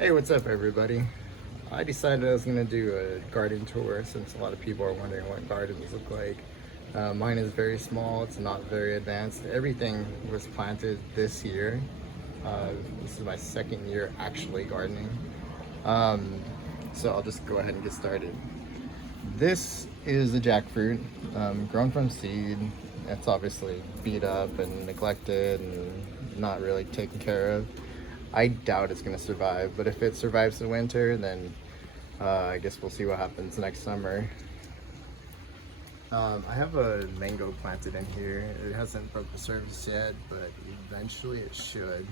Hey, what's up everybody? I decided I was going to do a garden tour since a lot of people are wondering what gardens look like. Mine is very small, it's not very advanced. Everything was planted this year. This is my second year actually gardening. Um, so I'll just go ahead and get started. This is a jackfruit, grown from seed. It's obviously beat up and neglected and not really taken care of. I doubt it's going to survive, but if it survives the winter, then I guess we'll see what happens next summer. I have a mango planted in here. It hasn't broke the surface yet, but eventually it should.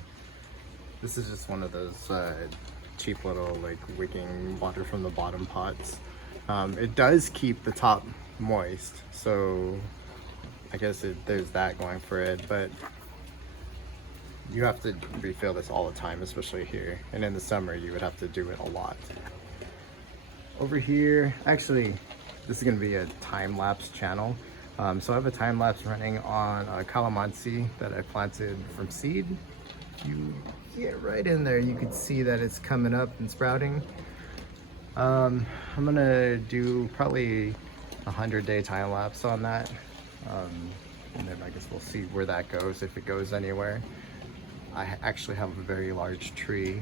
This is just one of those cheap little like wicking water from the bottom pots. It does keep the top moist, so I guess there's that going for it, but you have to refill this all the time, especially here. And in the summer, you would have to do it a lot. Over here, actually, this is gonna be a time-lapse channel. So I have a time-lapse running on calamansi that I planted from seed. You get right in there, you can see that it's coming up and sprouting. I'm gonna do probably 100-day time-lapse on that. And then I guess we'll see where that goes, if it goes anywhere. I actually have a very large tree,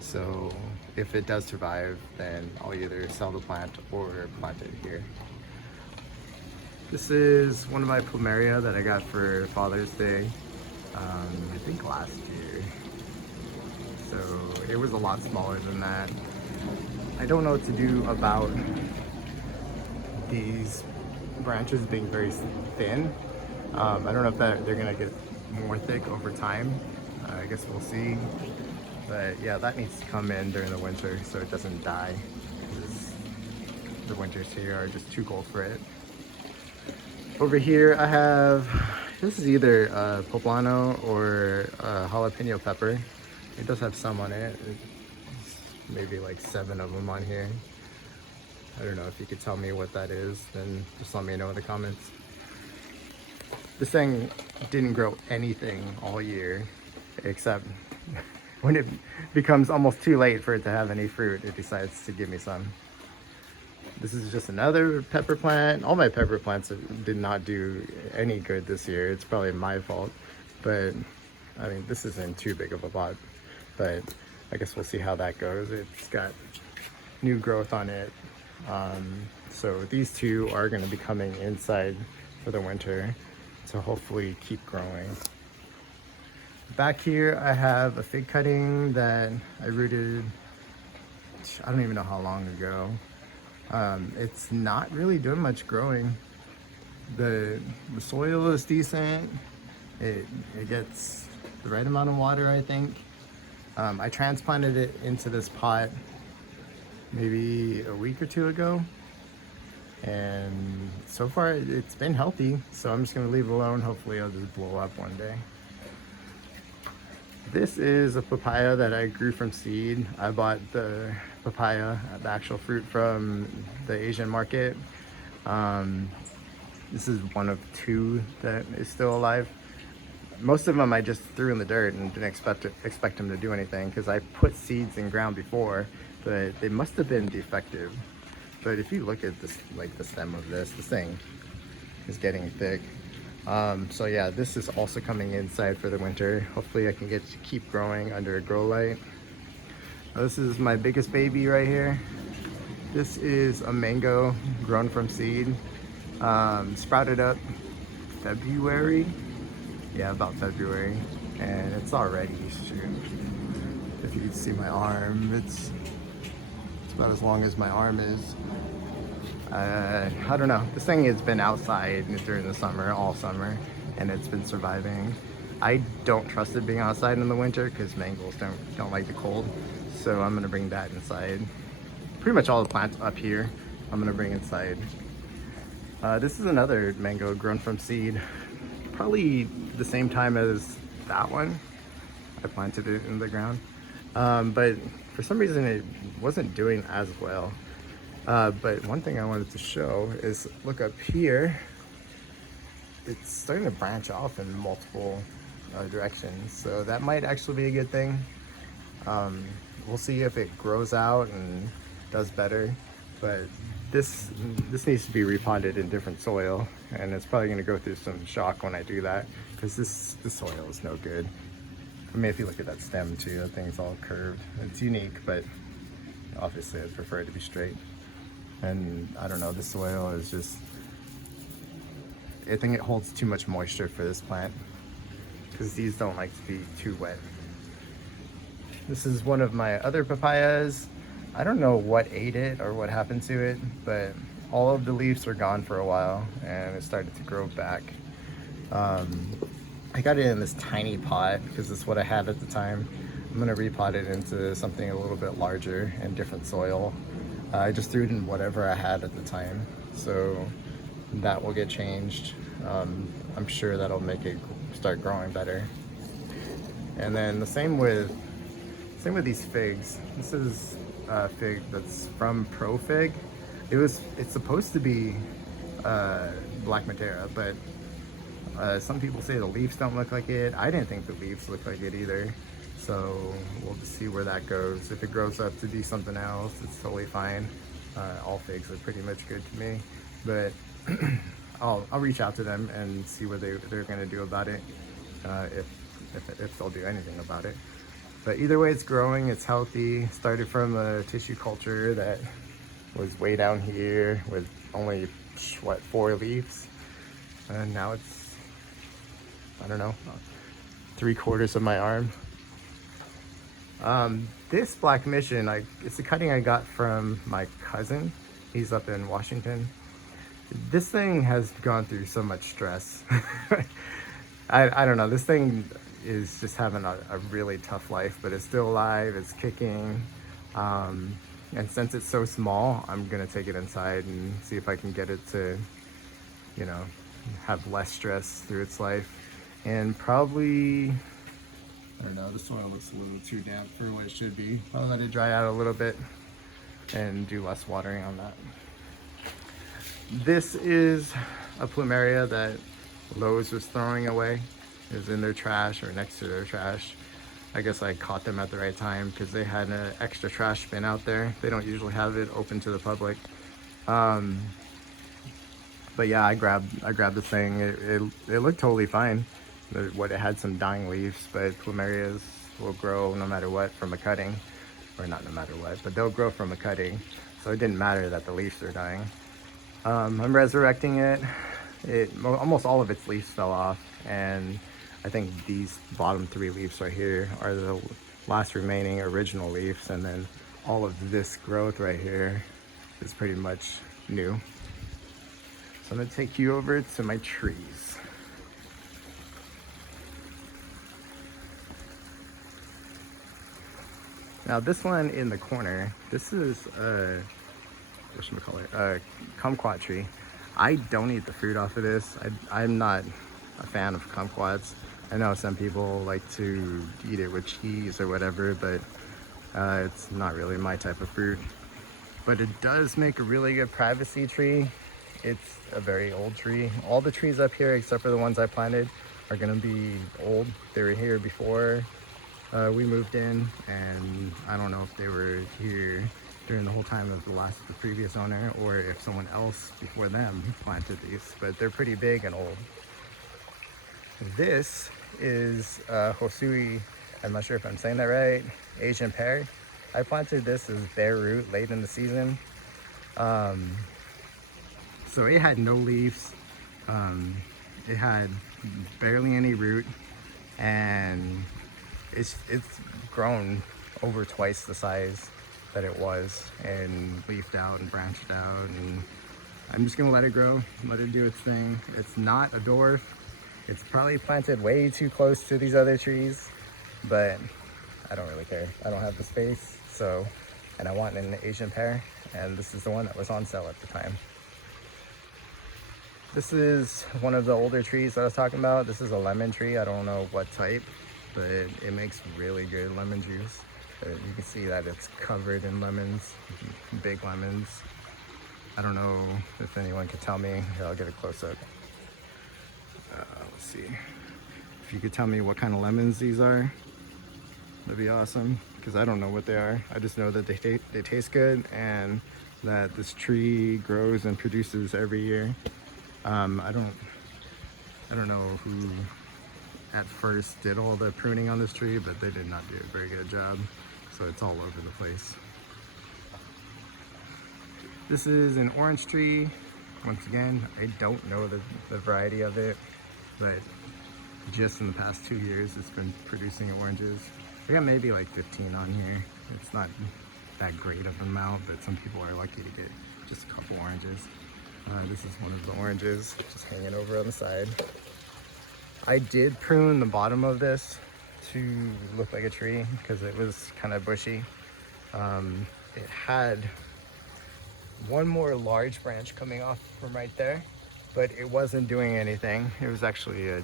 so if it does survive, then I'll either sell the plant or plant it here. This is one of my plumeria that I got for Father's Day, I think last year. So it was a lot smaller than that. I don't know what to do about these branches being very thin. I don't know if they're gonna get more thick over time. I guess we'll see. But yeah, that needs to come in during the winter so it doesn't die, because the winters here are just too cold for it. Over here I have, this is either poblano or jalapeno pepper. It does have some on it. It's maybe like 7 of them on here. I don't know if you could tell me what that is, then just let me know in the comments. This thing didn't grow anything all year, except when it becomes almost too late for it to have any fruit, it decides to give me some. This is just another pepper plant. All my pepper plants did not do any good this year. It's probably my fault, but I mean, this isn't too big of a pot, but I guess we'll see how that goes. It's got new growth on it. So these two are going to be coming inside for the winter to hopefully keep growing. Back here I have a fig cutting that I rooted, I don't even know how long ago. It's not really doing much growing. The soil is decent. It gets the right amount of water, I think. I transplanted it into this pot maybe a week or two ago, and so far it's been healthy, so I'm just gonna leave it alone. Hopefully it'll just blow up one day. This is a papaya that I grew from seed. I bought the papaya, the actual fruit, from the Asian market. This is one of 2 that is still alive. Most of them I just threw in the dirt and didn't expect them to do anything, because I put seeds in ground before, but they must have been defective. But if you look at this, like the stem of this thing is getting thick. So yeah, this is also coming inside for the winter. Hopefully I can get to keep growing under a grow light. Now, this is my biggest baby right here. This is a mango grown from seed. Sprouted up February. Yeah, about February. And it's already, shoot, if you can see my arm, it's about as long as my arm is. I don't know, this thing has been outside during the summer, all summer, and it's been surviving. I don't trust it being outside in the winter because mangoes don't like the cold, so I'm gonna bring that inside. Pretty much all the plants up here I'm gonna bring inside. This is another mango grown from seed, probably the same time as that one. I planted it in the ground, but for some reason it wasn't doing as well. But one thing I wanted to show is, look up here, it's starting to branch off in multiple directions, so that might actually be a good thing. We'll see if it grows out and does better, but this needs to be repotted in different soil, and it's probably going to go through some shock when I do that, because this soil is no good. I mean, if you look at that stem too, that thing's all curved. It's unique, but obviously I'd prefer it to be straight. And I don't know, the soil is just, I think it holds too much moisture for this plant, because these don't like to be too wet. This is one of my other papayas. I don't know what ate it or what happened to it, but all of the leaves were gone for a while and it started to grow back. I got it in this tiny pot because it's what I had at the time. I'm gonna repot it into something a little bit larger and different soil. I just threw it in whatever I had at the time, so that will get changed. I'm sure that'll make it start growing better. And then the same with these figs. This is a fig that's from Pro Fig. It's supposed to be Black Madeira, but some people say the leaves don't look like it. I didn't think the leaves looked like it either. So we'll just see where that goes. If it grows up to be something else, it's totally fine. All figs are pretty much good to me, but I'll reach out to them and see what they're gonna do about it, if they'll do anything about it. But either way, it's growing, it's healthy. Started from a tissue culture that was way down here with only, what, 4 leaves? And now it's, I don't know, 3/4 of my arm. This Black Mission, it's a cutting I got from my cousin. He's up in Washington. This thing has gone through so much stress. I don't know, this thing is just having a really tough life, but it's still alive, it's kicking. And since it's so small, I'm gonna take it inside and see if I can get it to, you know, have less stress through its life. And probably, I don't know, the soil looks a little too damp for what it should be. I'll let it dry out a little bit and do less watering on that. This is a plumeria that Lowe's was throwing away. It was in their trash or next to their trash. I guess I caught them at the right time because they had an extra trash bin out there. They don't usually have it open to the public. But yeah, I grabbed the thing. It looked totally fine. It had some dying leaves, but plumerias will grow no matter what from a cutting, or not no matter what, but they'll grow from a cutting. So it didn't matter that the leaves are dying. I'm resurrecting it. Almost all of its leaves fell off, and I think these bottom 3 leaves right here are the last remaining original leaves, and then all of this growth right here is pretty much new. So I'm gonna take you over to my trees. Now this one in the corner, this is a kumquat tree. I don't eat the fruit off of this. I'm not a fan of kumquats. I know some people like to eat it with cheese or whatever, but it's not really my type of fruit. But it does make a really good privacy tree. It's a very old tree. All the trees up here, except for the ones I planted, are gonna be old. They were here before we moved in, and I don't know if they were here during the whole time of the previous owner, or if someone else before them planted these, but they're pretty big and old. This is Hosui, I'm not sure if I'm saying that right, Asian pear. I planted this as bare root late in the season. So it had no leaves. It had barely any root, and it's grown over twice the size that it was, and leafed out and branched out, and I'm just gonna let it grow, let it do its thing. It's not a dwarf. It's probably planted way too close to these other trees, but I don't really care. I don't have the space, so, and I want an Asian pear, and this is the one that was on sale at the time. This is one of the older trees that I was talking about. This is a lemon tree. I don't know what type, but it makes really good lemon juice. You can see that it's covered in lemons, big lemons. I don't know if anyone could tell me. Here, I'll get a close up. Let's see. If you could tell me what kind of lemons these are, that'd be awesome. because I don't know what they are. I just know that they taste good and that this tree grows and produces every year. I don't know who at first did all the pruning on this tree, but they did not do a very good job. So it's all over the place. This is an orange tree. Once again, I don't know the variety of it, but just in the past 2 years, it's been producing oranges. I got maybe like 15 on here. It's not that great of an amount, but some people are lucky to get just a couple oranges. This is one of the oranges just hanging over on the side. I did prune the bottom of this to look like a tree because it was kind of bushy. It had one more large branch coming off from right there, but it wasn't doing anything. It was actually a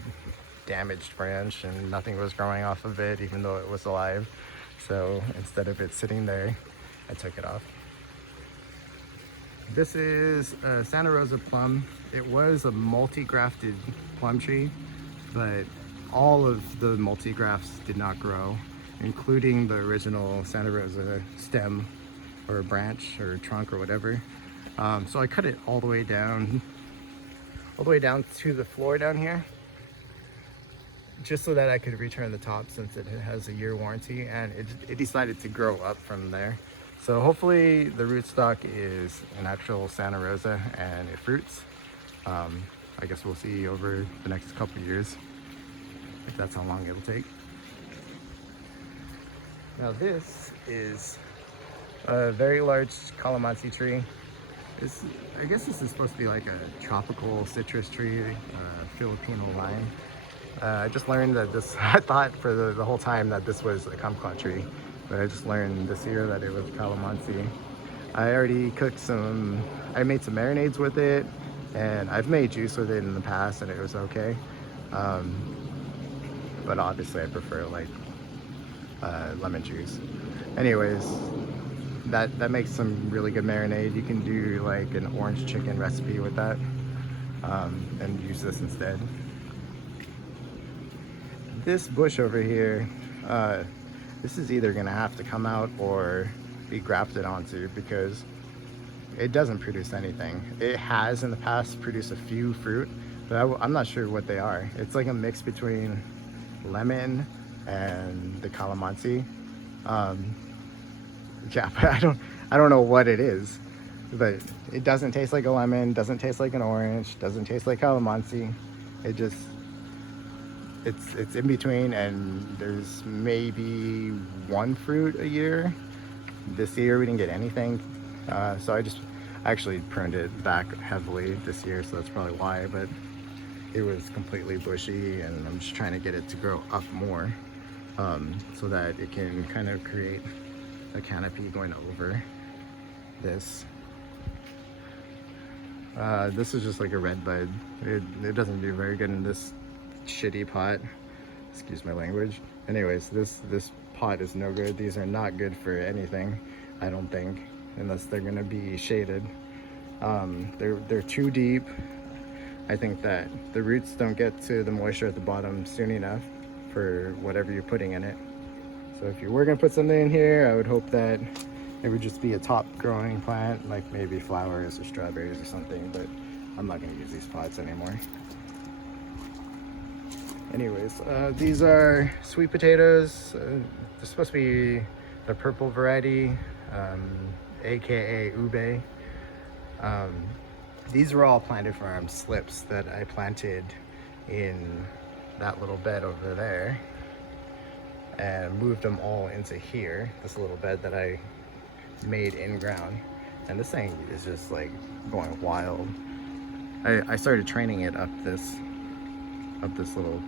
damaged branch and nothing was growing off of it, even though it was alive. So instead of it sitting there, I took it off. This is a Santa Rosa plum. It was a multi-grafted plum tree, but all of the multi-grafts did not grow, including the original Santa Rosa stem or branch or trunk or whatever. So I cut it all the way down to the floor down here, just so that I could return the top since it has a year warranty, and it decided to grow up from there. So hopefully the rootstock is an actual Santa Rosa and it fruits. I guess we'll see over the next couple of years if that's how long it'll take. Now this is a very large calamansi tree. I guess this is supposed to be like a tropical citrus tree, Filipino lime. I just learned that this, I thought for the whole time that this was a kumquat tree, but I just learned this year that it was calamansi. I already cooked I made some marinades with it, and I've made juice with it in the past and it was okay. But obviously I prefer like lemon juice. Anyways, that makes some really good marinade. You can do like an orange chicken recipe with that, and use this instead. This bush over here, this is either gonna have to come out or be grafted onto because it doesn't produce anything. It has in the past produced a few fruit, but I'm not sure what they are. It's like a mix between lemon and the calamansi. Yeah, but I don't know what it is, but it doesn't taste like a lemon, doesn't taste like an orange, doesn't taste like calamansi. It just, it's in between, and there's maybe one fruit a year. This year we didn't get anything, so I actually pruned it back heavily this year, so that's probably why, but it was completely bushy, and I'm just trying to get it to grow up more, so that it can kind of create a canopy going over this. This is just like a red bud. It doesn't do very good in this shitty pot. Excuse my language. Anyways, this pot is no good. These are not good for anything, I don't think, unless they're gonna be shaded. They're too deep. I think that the roots don't get to the moisture at the bottom soon enough for whatever you're putting in it. So if you were gonna put something in here, I would hope that it would just be a top growing plant, like maybe flowers or strawberries or something, but I'm not gonna use these pots anymore. Anyways, these are sweet potatoes. They're supposed to be the purple variety, AKA ube. These were all planted from slips that I planted in that little bed over there and moved them all into here, this little bed that I made in ground. And this thing is just like going wild. I started training it up this little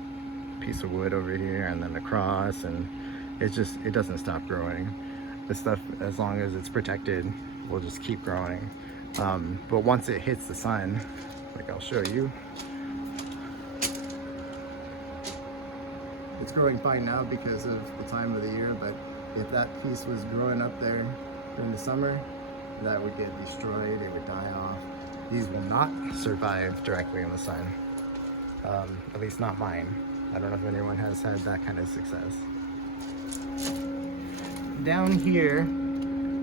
piece of wood over here and then across, and it doesn't stop growing. This stuff, as long as it's protected, will just keep growing. But once it hits the sun, like I'll show you, it's growing fine now because of the time of the year, but if that piece was growing up there during the summer, that would get destroyed, it would die off. These will not survive directly in the sun, at least not mine. I don't know if anyone has had that kind of success. down here,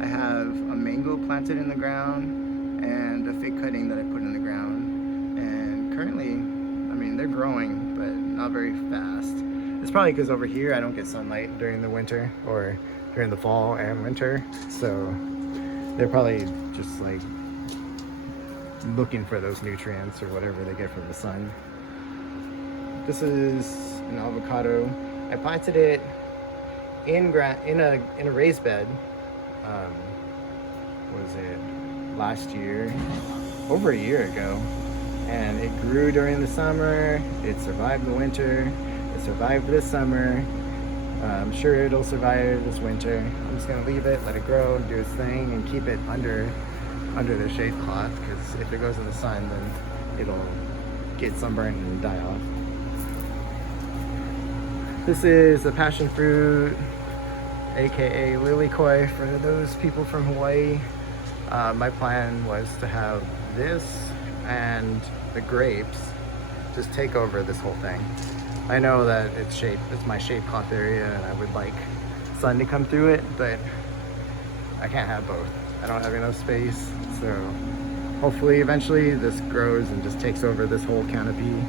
I have a mango planted in the ground and a fig cutting that I put in the ground. And currently, I mean, they're growing, but not very fast. It's probably because over here I don't get sunlight during the winter or during the fall and winter. So they're probably just like looking for those nutrients or whatever they get from the sun. This is an avocado. I planted it in a raised bed. Was it last year? Over a year ago. And it grew during the summer. It survived the winter. It survived this summer. I'm sure it'll survive this winter. I'm just gonna leave it, let it grow, do its thing, and keep it under the shade cloth, because if it goes in the sun, then it'll get sunburned and die off. This is a passion fruit, aka lilikoi, for those people from Hawaii. My plan was to have this and the grapes just take over this whole thing. I know that it's my shade cloth area, and I would like sun to come through it, but I can't have both. I don't have enough space, so hopefully eventually this grows and just takes over this whole canopy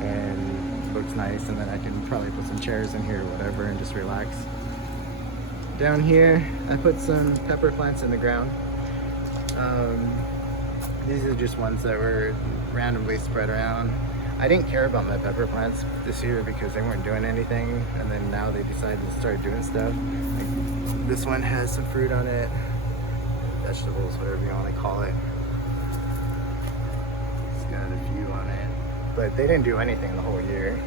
and looks nice, and then I can probably put some chairs in here or whatever and just relax. Down here, I put some pepper plants in the ground. These are just ones that were randomly spread around. I didn't care about my pepper plants this year because they weren't doing anything, and then now they decided to start doing stuff. Like, this one has some fruit on it, vegetables, whatever you want to call it. It's got a few on it, but they didn't do anything the whole year.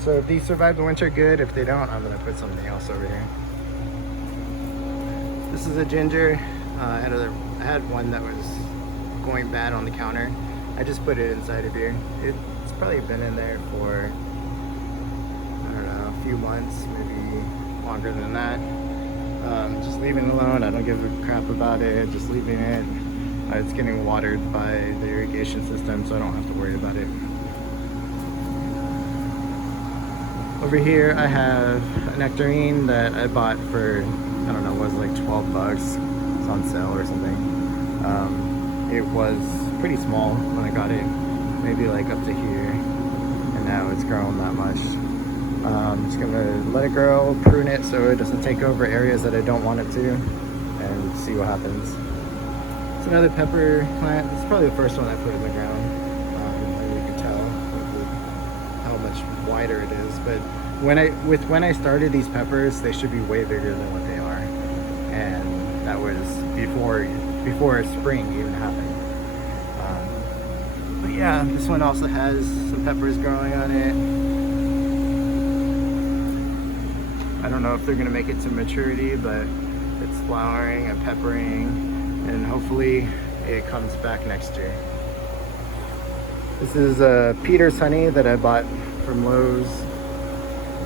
So if these survive the winter, good. If they don't, I'm gonna put something else over here. This is a ginger. I had one that was going bad on the counter. I just put it inside of here. It's probably been in there for, I don't know, a few months, maybe longer than that. Just leaving it alone. I don't give a crap about it, just leaving it. It's getting watered by the irrigation system, so I don't have to worry about it. Over here I have a nectarine that I bought for, I don't know, it was like 12 bucks. It's on sale or something. It was pretty small when I got it, maybe like up to here, and now it's grown that much. I'm just gonna let it grow, prune it so it doesn't take over areas that I don't want it to, and see what happens. It's another pepper plant. It's probably the first one I put in the ground. You can tell how much wider it is, but when I started these peppers, they should be way bigger than what they are, and that was before spring even happened. But yeah, this one also has some peppers growing on it. I don't know if they're gonna make it to maturity, but it's flowering and peppering, and hopefully it comes back next year. This is Peter's honey that I bought from Lowe's.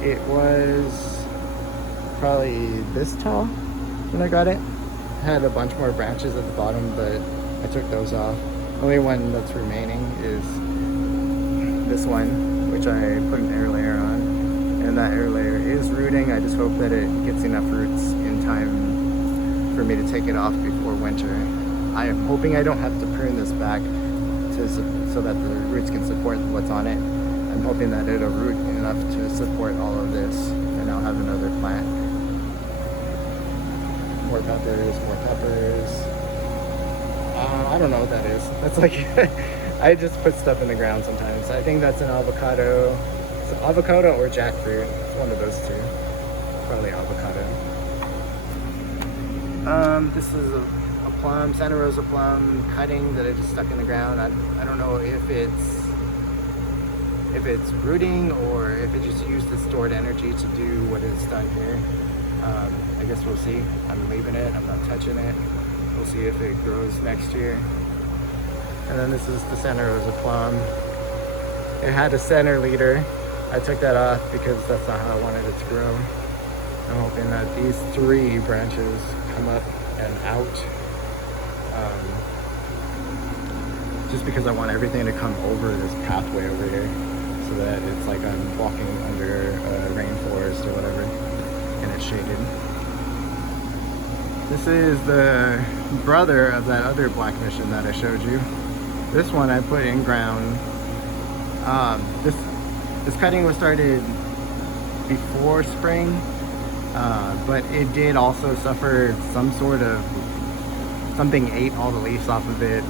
It was probably this tall when I got it. It had a bunch more branches at the bottom, but I took those off. The only one that's remaining is this one, which I put an air layer on, and that air layer is rooting. I just hope that it gets enough roots in time for me to take it off before winter. I am hoping I don't have to prune this back so that the roots can support what's on it. I'm hoping that it'll root enough to support all of this, and I'll have another plant. More peppers. I don't know what that is. That's like, I just put stuff in the ground sometimes. I think that's an avocado. It's an avocado or jackfruit. It's one of those two. Probably avocado. This is a plum, Santa Rosa plum cutting that I just stuck in the ground. I don't know if it's rooting or if it just used the stored energy to do what it's done here. I guess we'll see. I'm leaving it. I'm not touching it. We'll see if it grows next year. And then this is the Santa Rosa plum. It had a center leader. I took that off because that's not how I wanted it to grow. I'm hoping that these 3 branches come up and out. Just because I want everything to come over this pathway over here, so that it's like I'm walking under a rainforest or whatever, and it's shaded. This is the brother of that other black mission that I showed you. This one I put in ground. This cutting was started before spring, but it did also suffer some sort of, something ate all the leaves off of it,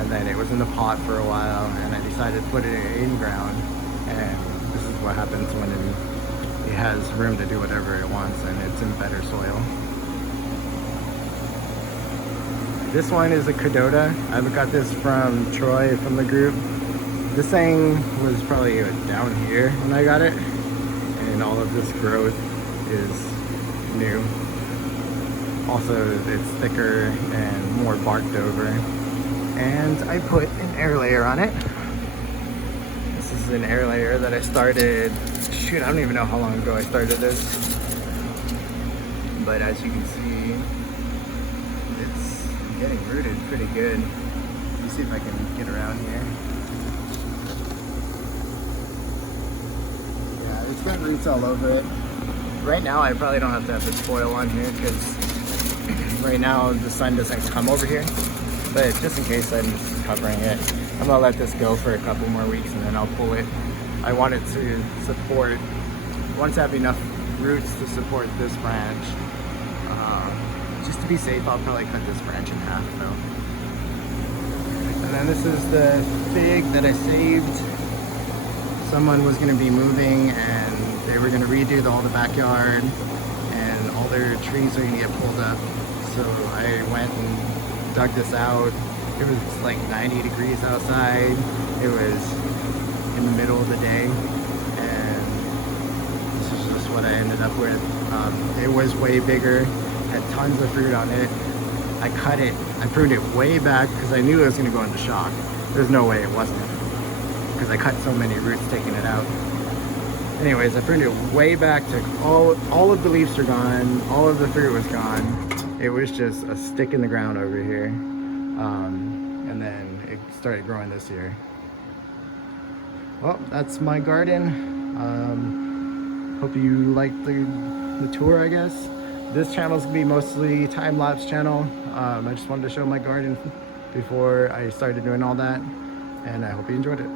and then it was in the pot for a while, and I decided to put it in ground, and this is what happens when it has room to do whatever it wants and it's in better soil. This one is a Cadota. I got this from Troy from the group. This thing was probably down here when I got it, and all of this growth is new. Also, it's thicker and more barked over. And I put an air layer on it. This is an air layer that I started, shoot, I don't even know how long ago I started this. But as you can see, it's getting rooted pretty good. Let me see if I can get around here. Yeah, it's got roots all over it. Right now, I probably don't have to have this foil on here because right now the sun doesn't come over here. But just in case, I'm just covering it. I'm gonna let this go for a couple more weeks and then I'll pull it. I want it to support, once I have enough roots to support this branch. Just to be safe, I'll probably cut this branch in half though. And then this is the fig that I saved. Someone was gonna be moving and they were gonna redo all the backyard and all their trees are gonna get pulled up. So I went and dug this out. It was like 90 degrees outside. It was in the middle of the day, and this is just what I ended up with. It was way bigger, had tons of fruit on it. I cut it, I pruned it way back because I knew it was gonna go into shock. There's no way it wasn't, because I cut so many roots taking it out. Anyways, I pruned it way back, took all of the leaves are gone, all of the fruit was gone. It was just a stick in the ground over here. And then it started growing this year. Well, that's my garden. Hope you liked the tour, I guess. This channel's gonna be mostly time-lapse channel. I just wanted to show my garden before I started doing all that, and I hope you enjoyed it.